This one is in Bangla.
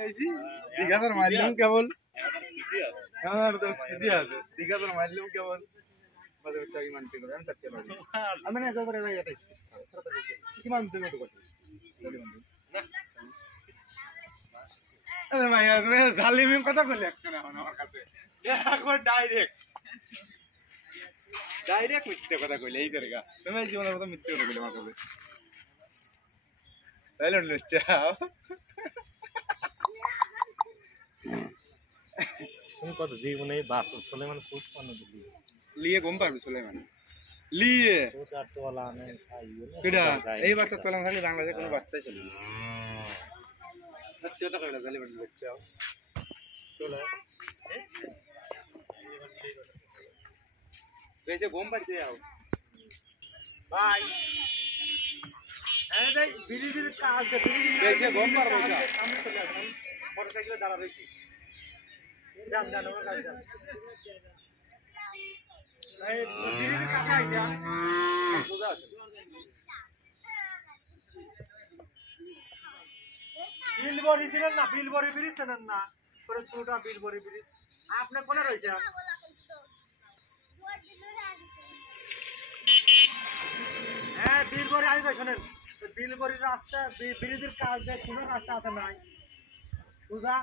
এইছি দিঘার মাইলুম কেবল আমার তো খিদি আছে দিঘার মাইলুম কেবল বাজার চাই মানতে করে আমি তাকে পারি আমি না যাবার আগে এটা কি মানতে কত কত না আরে মাইয়া তুমি জালিমি কথা বলে একটা না আমার কাছে একবার ডাইরেক্ট মিথ্যে কথা কইলে এই করে গা তুমি জীবনের কথা মিথ্যে কথা কইলে আমার কাছে তাইলে লুচ্চাও তুমি কত জীবনে বাসুর সুলেমান খুব পানো দিলি লিয়ে ঘুম পারবি সুলেমান লিয়ে তো চার তোলা আনে সাইয়ে কেডা এই বাচ্চা চলাম খালি বাংলাদেশে কোনো বাচ্চাই চলে না সত্যি কথা কইলা জালি বন্ধ লুচ্চাও চলে বেশি ঘুম পারছে যাও ভাই এই বিড়ি বিড়ি কাজ দে বেশি ঘুম পারবো না সামনে চলে আসলাম মোটরসাইকেলে দাঁড়া রইছি যান যান ওর কাছে যান এই বিড়ির কাছে আইয়া সোজা আছে বিল বড়ি দিলেন না বিল বড়ি বিড়ি চেনেন না করে ছোটা বিল বড়ি বিড়ি আপনি কোনে রইছেন হ্যাঁ বিল বড়ি আই কই শুনেন বিল বড়ির রাস্তা বিড়িদের কাজ দেয় কোনো রাস্তা আছে নাই সোজা